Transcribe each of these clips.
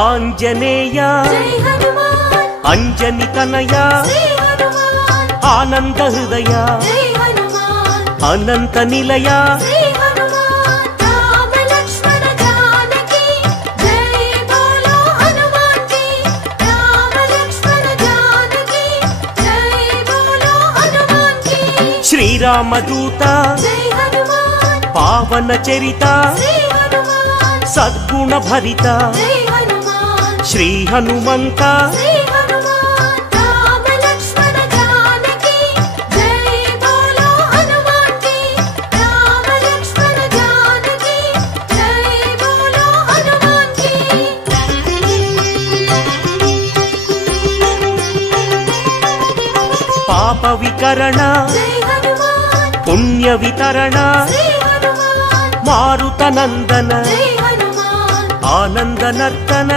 ఆంజనేయ అంజని తనయ ఆనంద హృదయ అనంత నిలయ శ్రీరామదూత పావన చరిత సద్గుణ భరిత శ్రీ హనుమంత పాప వికరణ పుణ్య వితరణ మారుత నందన ఆనంద నర్తన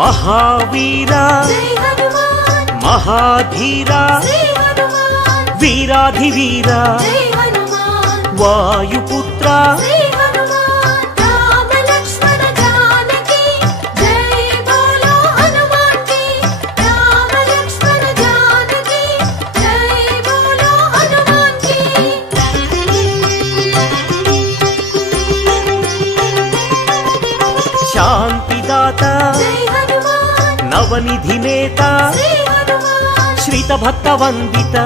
మహావీర మహాధీర వీరాధివీర వాయుపుత్ర శాంతిదాత నవనిధి నేత శ్రీత భక్త వందిత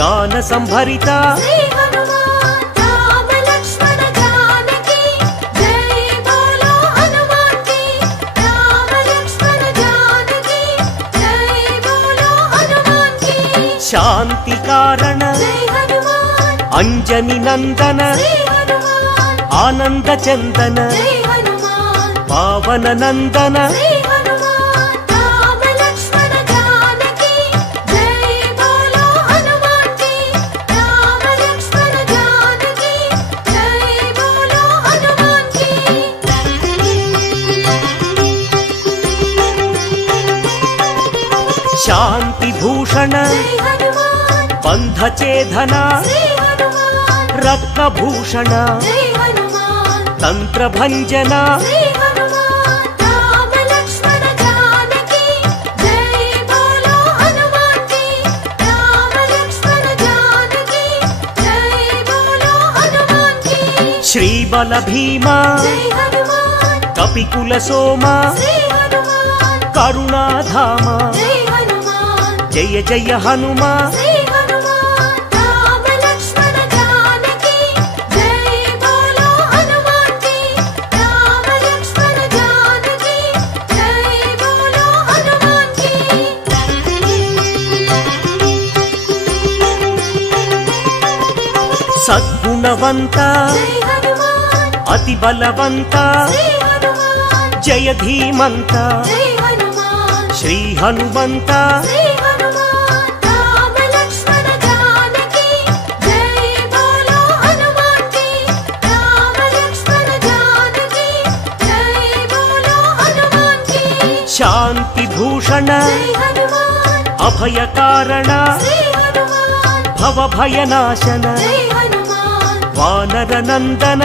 గాన సంభరిత శాంతి కారణ అంజని నందన ఆనంద చందన పావన నందన శాంతి భూషణ బంధచేధన రత్నభూషణ తంత్రభంజన శ్రీబల భీమా కపికుల సోమ కరుణాధామ జయ జయ హనుమా సద్గుణవంత అతి బలవంత జయ ధీమంత శ్రీ హనుమంత శాంతి భూషణ అభయ కారణ భవ భయనాశన వానర నందన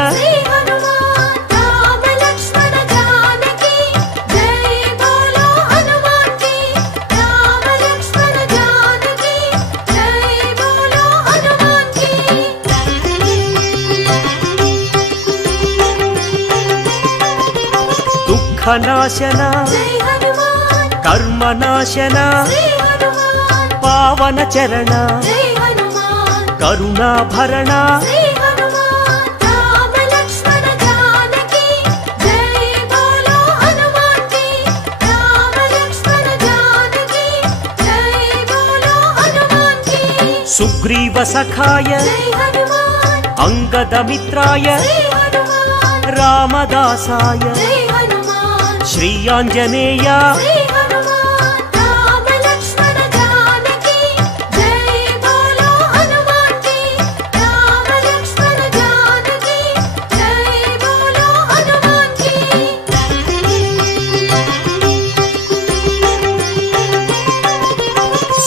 దుఃఖనాశన కర్మనాశన పావన చరణ కరుణాభరణ సుగ్రీవ సఖాయ అంగద మిత్రాయ రామదాసాయ శ్రీ ఆంజనేయ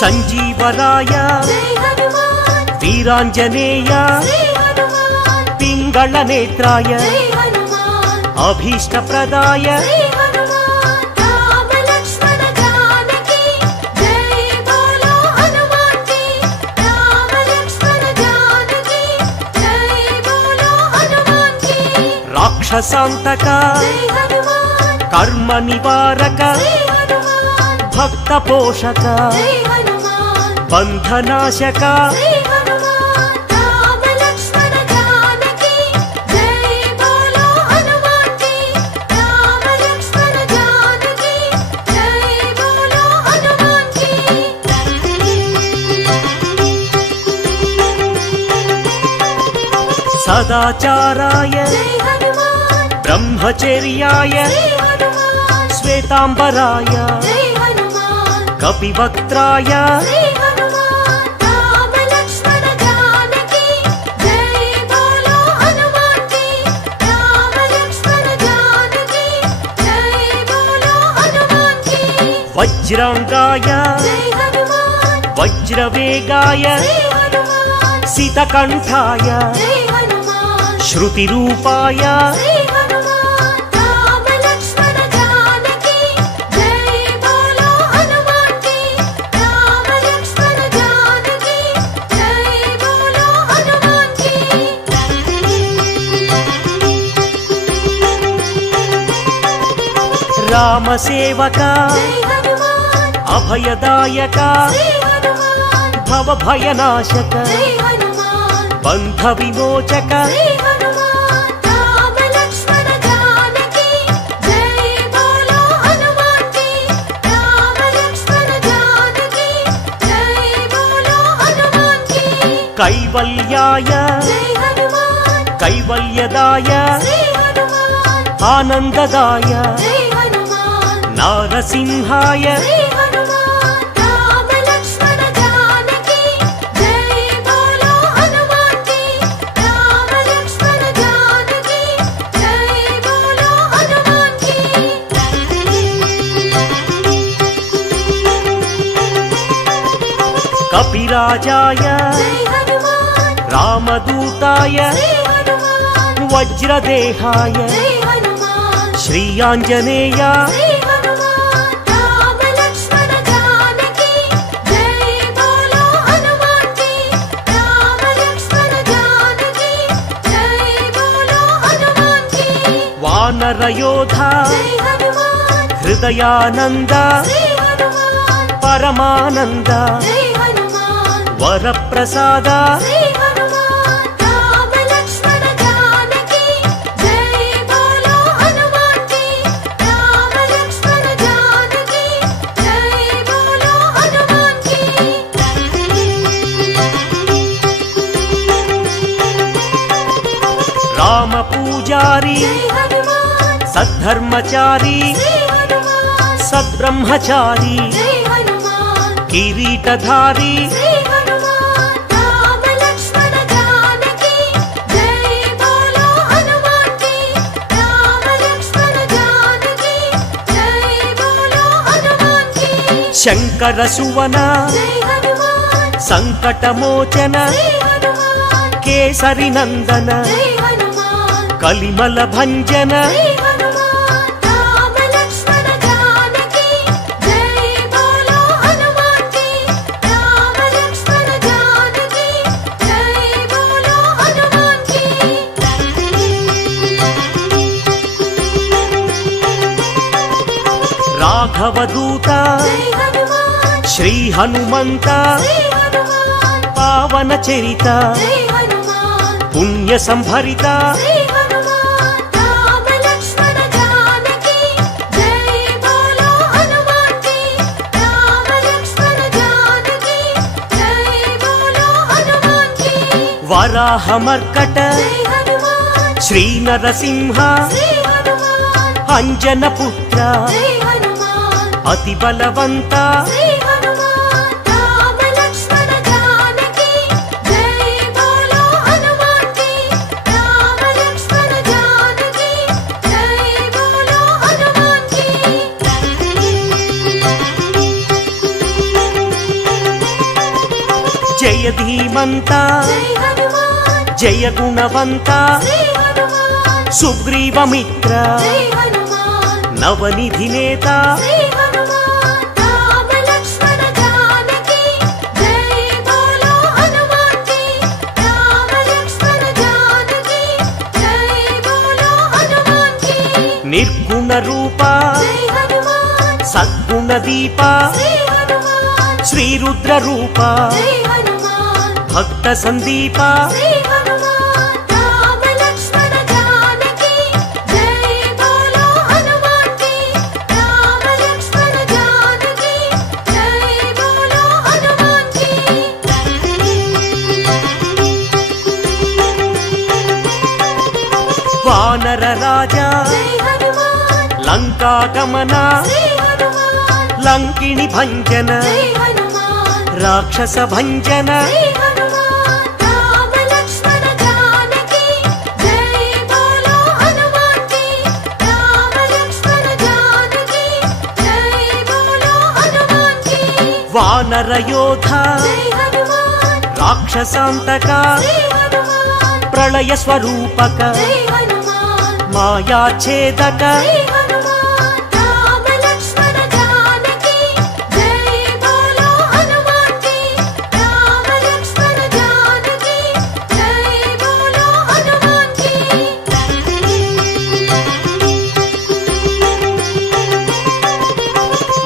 ಸಂಜೀವರಾಯ ಜೈ ಹನುಮಾನ್ ವೀರಾಂಜನೇಯ ಶ್ರೀ ಹನುಮಾನ್ ಪಿಂಗಳ ನೇತ್ರಾಯ ಜೈ ಹನುಮಾನ್ ಅಭೀಷ್ಟಪ್ರದಾಯ ಶ್ರೀ ಹನುಮಾನ್ ರಾಮ ಲಕ್ಷ್ಮಣ ಜಾನಕಿ ಜೈ ಬೋಲೋ ಹನುಮಾನ್ ಕಿ ರಾಮ ಲಕ್ಷ್ಮಣ ಜಾನಕಿ ಜೈ ಬೋಲೋ ಹನುಮಾನ್ ಕಿ ರಾಕ್ಷಸಾಂತಕ ಜೈ ಹನುಮಾನ್ ಕರ್ಮ ನಿವಾರಕ ಶ್ರೀ ಹನುಮಾನ್ ಭಕ್ತ ಪೋಷಕ ಜೈ ಹನುಮಾನ್ ಬಂಧನಾಶಕ ಶ್ರೀ ಹನುಮಾನ್ ರಾಮ ಲಕ್ಷ್ಮಣ ಜಾನಕಿ ಜೈ ಬೋಲೋ ಹನುಮಾನ್ ಕಿ ರಾಮ ಲಕ್ಷ್ಮಣ ಜಾನಕಿ ಜೈ ಬೋಲೋ ಹನುಮಾನ್ ಕಿ ಸದಾಚಾರಾಯ ಜೈ ಹನುಮಾನ್ ಬ್ರಹ್ಮಚರ್ಯಾಯ ಶ್ರೀ ಹನುಮಾನ್ ಶ್ವೇತಾಂಬರಾಯ ಜೈ ಹನುಮಾನ್ ಕಪಿವಕ್ತ್ರಾಯ ಶ್ರೀ ಹನುಮಾನ್ ರಾಮ ಲಕ್ಷ್ಮಣ ಜಾನಕಿ ಜೈ ಬೋಲೋ ಹನುಮಾನ್ ಕಿ ರಾಮ ಲಕ್ಷ್ಮಣ ಜಾನಕಿ ಜೈ ಬೋಲೋ ಹನುಮಾನ್ ಕಿ ವಜ್ರಾಂಗಾಯ ಜೈ ಹನುಮಾನ್ ವಜ್ರವೇಗಾಯ ಶ್ರೀ ಹನುಮಾನ್ ಸಿತಕಂಠಾಯ ಜೈ ಹನುಮಾನ್ ಶ್ರುತಿರೂಪಾಯ ಶ್ರೀ ಹನುಮಾನ್ ರಾಮ ಲಕ್ಷ್ಮಣ ಜಾನಕಿ ಜೈ ಬೋಲೋ ಹನುಮಾನ್ ಕಿ ರಾಮ ಲಕ್ಷ್ಮಣ ಜಾನಕಿ ಜೈ ಬೋಲೋ ಹನುಮಾನ್ ಕಿ ರಾಮ ಸೇವಕ ಜೈ ಹನುಮಾನ್ ಅಭಯದಾಯಕ ಶ್ರೀ ಹನುಮಾನ್ ಭವಭಯನಾಶಕ ಜೈ ಹನುಮಾನ್ ಬಂಧ ವಿಮೋಚಕ ಶ್ರೀ ಹನುಮಾನ್ ರಾಮ ಲಕ್ಷ್ಮಣ ಜಾನಕಿ ಜೈ ಬೋಲೋ ಹನುಮಾನ್ ಕಿ ರಾಮ ಲಕ್ಷ್ಮಣ ಜಾನಕಿ ಜೈ ಬೋಲೋ ಹನುಮಾನ್ ಕಿ ಕೈವಲ್ಯಾಯ ಜೈ ಹನುಮಾನ್ ಕೈವಲ್ಯದಾಯ ಶ್ರೀ ಹನುಮಾನ್ ಆನಂದದಾಯ ಜೈ ಹನುಮಾನ್ ನಾರಸಿಂಹಾಯ ಶ್ರೀ ಹನುಮಾನ್ ರಾಮ ಲಕ್ಷ್ಮಣ ಜಾನಕಿ ಜೈ ಬೋಲೋ ಹನುಮಾನ್ ಕಿ ರಾಮ ಲಕ್ಷ್ಮಣ ಜಾನಕಿ ಜೈ ಬೋಲೋ ಹನುಮಾನ್ ಕಿ ಕಪಿರಾಜಾಯ ಜೈ ಹನುಮಾನ್ ರಾಮದೂತಾಯ ಶ್ರೀ ಹನುಮಾನ್ ವಜ್ರದೇಹಾಯ ಜೈ ಹನುಮಾನ್ ಶ್ರೀಯಾಂಜನೇಯ ಶ್ರೀ ಹನುಮಾನ್ ರಾಮ ಲಕ್ಷ್ಮಣ ಜಾನಕಿ ಜೈ ಬೋಲೋ ಹನುಮಾನ್ ಕಿ ರಾಮ ಲಕ್ಷ್ಮಣ ಜಾನಕಿ ಜೈ ಬೋಲೋ ಹನುಮಾನ್ ಕಿ ವಾನರ ಯೋಧ ಜೈ ಹನುಮಾನ್ ಹೃದಯಾನಂದ ಶ್ರೀ ಹನುಮಾನ್ ಪರಮಾನಂದ ಜೈ ಹನುಮಾನ್ ವರಪ್ರಸಾದ ಶ್ರೀ ಹನುಮಾನ್ ರಾಮ ಲಕ್ಷ್ಮಣ ಜಾನಕಿ ಜೈ ಬೋಲೋ ಹನುಮಾನ್ ಕಿ ರಾಮ ಲಕ್ಷ್ಮಣ ಜಾನಕಿ ಜೈ ಬೋಲೋ ಹನುಮಾನ್ ಕಿ ರಾಮ ಪೂಜಾರಿ ಜೈ ಹನುಮಾನ್ ಸದ್ಧರ್ಮಚಾರಿ ಶ್ರೀ ಹನುಮಾನ್ ಸದ್ಬ್ರಹ್ಮಚಾರಿ ಜೈ ಹನುಮಾನ್ ಕಿರೀಟಧಾರಿ ಶ್ರೀ ಹನುಮಾನ್ ರಾಮ ಲಕ್ಷ್ಮಣ ಜಾನಕಿ ಜೈ ಬೋಲೋ ಹನುಮಾನ್ ಕಿ ರಾಮ ಲಕ್ಷ್ಮಣ ಜಾನಕಿ ಜೈ ಬೋಲೋ ಹನುಮಾನ್ ಕಿ ಶಂಕರ ಸುವನ ಜೈ ಹನುಮಾನ್ ಸಂಕಟ ಮೋಚನ ಶ್ರೀ ಹನುಮಾನ್ ಕೇಸರಿ ನಂದನ ಜೈ ಹನುಮಾನ್ ಕಲಿಮಲ ಭಂಜನ ಶ್ರೀ ಹನುಮಾನ್ ರಾಮ ಲಕ್ಷ್ಮಣ ಜಾನಕಿ ಜೈ ಬೋಲೋ ಹನುಮಾನ್ ಕಿ ರಾಮ ಲಕ್ಷ್ಮಣ ಜಾನಕಿ ಜೈ ಬೋಲೋ ಹನುಮಾನ್ ಕಿ ರಾಘವದೂತ ಜೈ ಹನುಮಾನ್ ಶ್ರೀ ಹನುಮಂತ ಶ್ರೀ ಹನುಮಾನ್ ಪಾವನ ಚರಿತ ಜೈ ಹನುಮಾನ್ ಪುಣ್ಯ ಸಂಭರಿತ ಶ್ರೀ ಹನುಮಾನ್ ರಾಮ ಲಕ್ಷ್ಮಣ ಜಾನಕಿ ಜೈ ಬೋಲೋ ಹನುಮಾನ್ ಕಿ ರಾಮ ಲಕ್ಷ್ಮಣ ಜಾನಕಿ ಜೈ ಬೋಲೋ ಹನುಮಾನ್ ಕಿ ವರಾಹ ಮರ್ಕಟ ಜೈ ಹನುಮಾನ್ ಶ್ರೀ ನರಸಿಂಹ ಶ್ರೀ ಹನುಮಾನ್ ಅಂಜನ ಪುತ್ರ ಜೈ ಹನುಮಾನ್ ಅತಿ ಬಲವಂತ ಶ್ರೀ ಹನುಮಾನ್ ರಾಮ ಲಕ್ಷ್ಮಣ ಜಾನಕಿ ಜೈ ಬೋಲೋ ಹನುಮಾನ್ ಕಿ ರಾಮ ಲಕ್ಷ್ಮಣ ಜಾನಕಿ ಜೈ ಬೋಲೋ ಹನುಮಾನ್ ಕಿ జయ ధీమంత జై హనుమాన్ జయ గుణవంత శ్రీ హనుమాన్ సుగ్రీవమిత్ర జై హనుమాన్ నవనిధి నేత శ్రీ హనుమాన్ రామ లక్ష్మణ జానకి జై బోలో హనుమాన్ కి రామ లక్ష్మణ జానకి జై బోలో హనుమాన్ కి నిర్గుణ రూప జై హనుమాన్ సద్గుణ దీప శ్రీ హనుమాన్ శ్రీరుద్ర రూప జై హనుమాన్ భక్త సందీప శ్రీ హనుమాన్ రామ లక్ష్మణ జానకి జై బోలో హనుమాన్ కి రామ లక్ష్మణ జానకి జై బోలో హనుమాన్ కి వానర రాజా జై హనుమాన్ లంకా గమన శ్రీ హనుమాన్ లంకిణి భంజన జై హనుమాన్ రాక్షస భంజన శ్రీ హనుమాన్ రామ లక్ష్మణ జానకి జై బోలో హనుమాన్ కి రామ లక్ష్మణ జానకి జై బోలో హనుమాన్ కి వానర యోధ జై హనుమాన్ రాక్షసాంతక శ్రీ హనుమాన్ ప్రళయ స్వరూపక జై హనుమాన్ మాయాఛేదక శ్రీ హనుమాన్ రామ లక్ష్మణ జానకి జై బోలో హనుమాన్ కి రామ లక్ష్మణ జానకి జై బోలో హనుమాన్ కి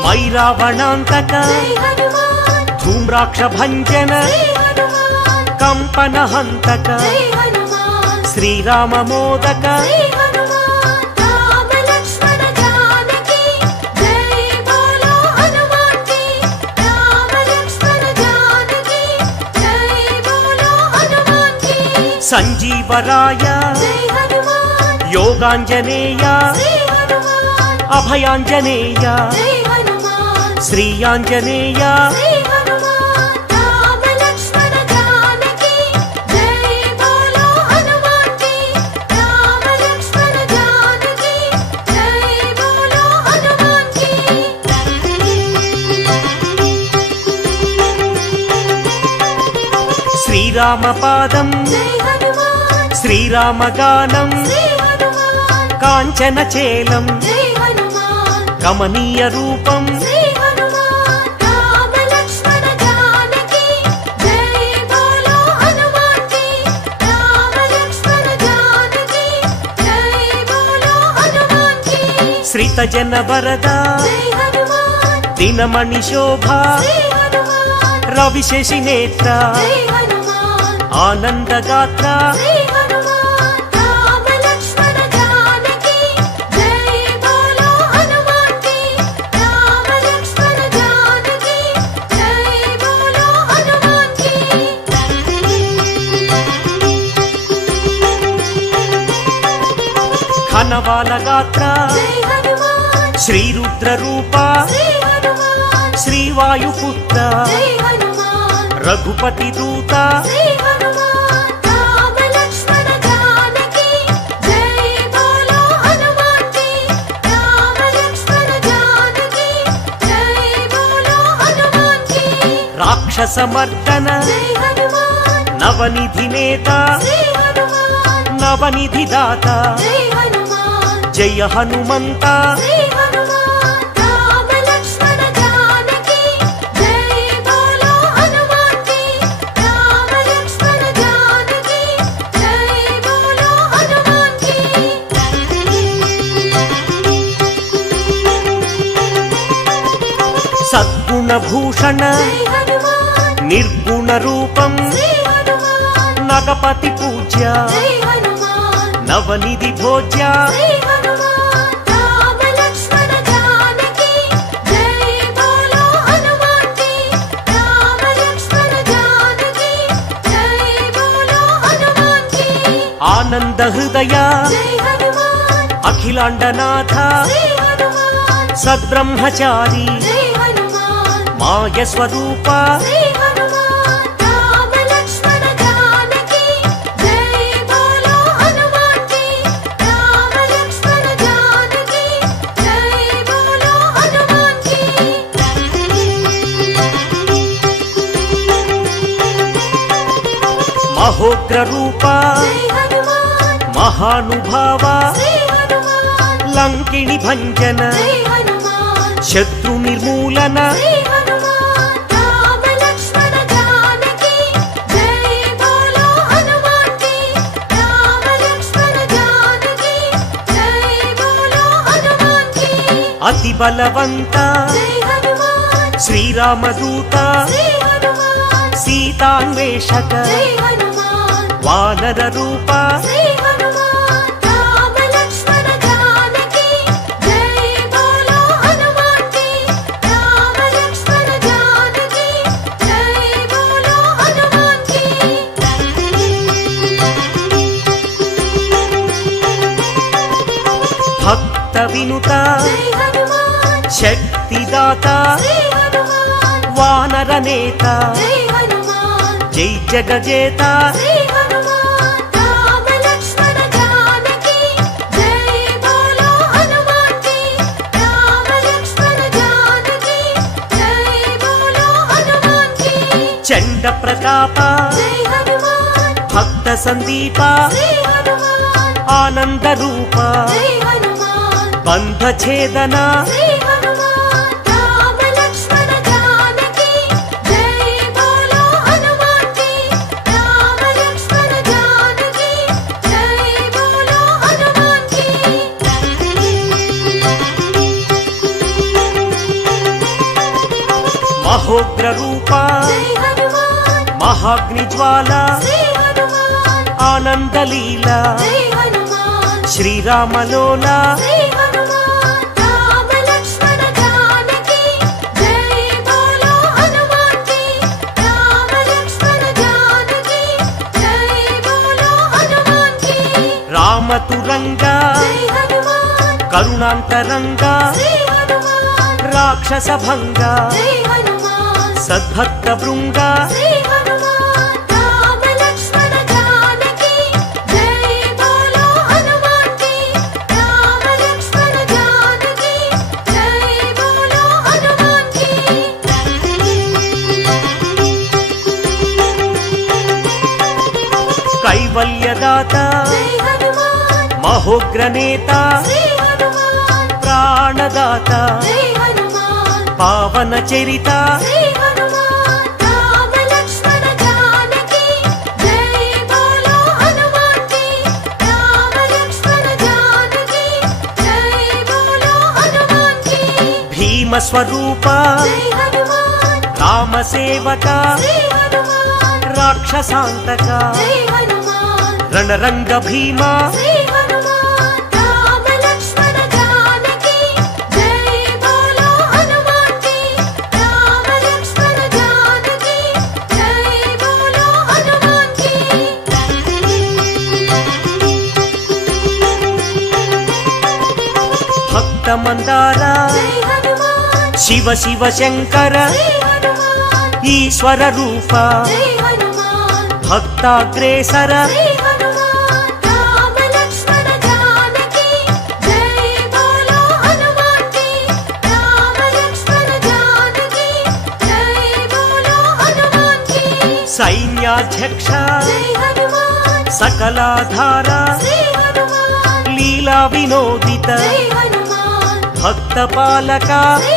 మైరావణాంతక జై హనుమాన్ ధూమ్రాక్ష భంజన శ్రీ హనుమాన్ కంపన హంతక జై హనుమాన్ శ్రీరామ మోదక శ్రీ హనుమాన్ రామ లక్ష్మణ జానకి జై బోలో హనుమాన్ కి రామ లక్ష్మణ జానకి జై బోలో హనుమాన్ కి సంజీవరాయ జై హనుమాన్ యోగాంజనేయ శ్రీ హనుమాన్ అభయాంజనేయ జై హనుమాన్ శ్రీయాంజనేయ శ్రీ హనుమాన్ రామ లక్ష్మణ జానకి జై బోలో హనుమాన్ కి రామ లక్ష్మణ జానకి జై బోలో హనుమాన్ కి శ్రీరామ పాదం జై హనుమాన్ శ్రీరామ గానం శ్రీ హనుమాన్ కాంచన చేలం జై హనుమాన్ కమనీయ రూపం శ్రీ హనుమాన్ రామ లక్ష్మణ జానకి జై బోలో హనుమాన్ కి రామ లక్ష్మణ జానకి జై బోలో హనుమాన్ కి శ్రిత జన వరద జై హనుమాన్ దినమణి శోభ శ్రీ హనుమాన్ రవిశేషి నేత్ర జై హనుమాన్ ఆనందగాత్ర శ్రీ హనుమాన్ రామ లక్ష్మణ జానకి జై బోలో హనుమాన్ కి రామ లక్ష్మణ జానకి జై బోలో హనుమాన్ కి ఘనవాల గాత్ర జై హనుమాన్ శ్రీరుద్ర రూప శ్రీ హనుమాన్ శ్రీవాయుపుత్ర జై హనుమాన్ రఘుపతి దూత శ్రీ హనుమాన్ రామ లక్ష్మణ జానకి జై బోలో హనుమాన్ కి రామ లక్ష్మణ జానకి జై బోలో హనుమాన్ కి రాక్షస మర్దన జై హనుమాన్ నవనిధి నేత శ్రీ హనుమాన్ నవనిధి దాత జై హనుమాన్ జయ హనుమంత శ్రీ హనుమాన్ రామ లక్ష్మణ జానకి జై బోలో హనుమాన్ కి రామ లక్ష్మణ జానకి జై బోలో హనుమాన్ కి సద్గుణ భూషణ జై హనుమాన్ నిర్గుణ రూపం శ్రీ హనుమాన్ నగపతి పూజ్య జై హనుమాన్ నవనిధి భోజ్య శ్రీ హనుమాన్ రామ లక్ష్మణ జానకి జై బోలో హనుమాన్ కి రామ లక్ష్మణ జానకి జై బోలో హనుమాన్ కి ఆనంద హృదయ జై హనుమాన్ అఖిలాండనాథ శ్రీ హనుమాన్ సద్బ్రహ్మచారి జై హనుమాన్ మాయ స్వరూప శ్రీ హనుమాన్ రామ లక్ష్మణ జానకి జై బోలో హనుమాన్ కి రామ లక్ష్మణ జానకి జై బోలో హనుమాన్ కి ರೂಪ जय हनुमान ಮಹಾನುಭಾವ श्री हनुमान ಲಂಕಿಣಿ ಭಂಜನ जय हनुमान ಶತ್ರು ನಿರ್ಮೂಲನ श्री हनुमान राम लक्ष्मण जानकी जय बोलो हनुमान की राम लक्ष्मण जानकी जय बोलो हनुमान की ಅತಿ ಬಲವಂತ जय हनुमान ಶ್ರೀರಾಮದೂತ श्री हनुमान ಸೀತಾನ್ವೇಷಕ जय हनुमान ವಾನರ ರೂಪ श्री हनुमान राम लक्ष्मण जानकी जय बोलो हनुमान की राम लक्ष्मण जानकी जय बोलो हनुमान की ಭಕ್ತ ವಿನುತ जय हनुमान ಶಕ್ತಿದಾತ श्री हनुमान ವಾನರ ನೇತ जय हनुमान ಜೈ ಜಗಜೇತ श्री हनुमान राम लक्ष्मण जानकी जय बोलो हनुमान की राम लक्ष्मण जानकी जय बोलो हनुमान की ಚಂಡ ಪ್ರತಾಪ जय हनुमान ಭಕ್ತ ಸಂದೀಪ श्री हनुमान ಆನಂದ ರೂಪ जय हनुमान ಬಂಧ ಛೇದನ श्री हनुमान राम लक्ष्मण जानकी जय बोलो हनुमान की राम लक्ष्मण जानकी जय बोलो हनुमान की ಮಹೋಗ್ರ ರೂಪ जय हनुमान ಮಹಾಗ್ನಿ ಜ್ವಾಲ श्री हनुमान ಆನಂದ ಲೀಲಾ जय हनुमान ಶ್ರೀರಾಮಲೋಲ श्री हनुमान राम लक्ष्मण जानकी जय बोलो हनुमान की राम लक्ष्मण जानकी जय बोलो हनुमान की ರಾಮತುರಂಗ जय हनुमान ಕರುಣಾಂತರಂಗ श्री हनुमान ರಾಕ್ಷಸ ಭಂಗ जय हनुमान ಸದ್ಭಕ್ತ ಭೃಂಗ श्री हनुमान राम लक्ष्मण जानकी जय बोलो हनुमान की राम लक्ष्मण जानकी जय बोलो हनुमान की ಕೈವಲ್ಯದಾತ जय हनुमान ಮಹೋಗ್ರ ನೇತ श्री हनुमान ಪ್ರಾಣದಾತ जय हनुमान ಪಾವನ ಚರಿತ श्री हनुमान राम लक्ष्मण जानकी जय बोलो हनुमान की राम लक्ष्मण जानकी जय बोलो हनुमान की ಭೀಮ ಸ್ವರೂಪ जय हनुमान ರಾಮ ಸೇವಕ श्री हनुमान ರಾಕ್ಷಸಾಂತಕ जय हनुमान ರಣರಂಗ ಭೀಮ श्री हनुमान राम लक्ष्मण जानकी जय बोलो हनुमान की राम लक्ष्मण जानकी जय बोलो हनुमान की ಭಕ್ತ ಮಂದಾರ जय हनुमान ಶಿವ ಶಿವ ಶಂಕರ श्री हनुमान ಈಶ್ವರ ರೂಪ जय हनुमान ಭಕ್ತಾಗ್ರೇಸರ श्री हनुमान राम लक्ष्मण जानकी जय बोलो हनुमान की राम लक्ष्मण जानकी जय बोलो हनुमान की ಸೈನ್ಯಾಧ್ಯಕ್ಷ जय हनुमान ಸಕಲಾಧಾರ श्री हनुमान ಲೀಲಾ ವಿನೋದಿತ जय हनुमान ಭಕ್ತ ಪಾಲಕ श्री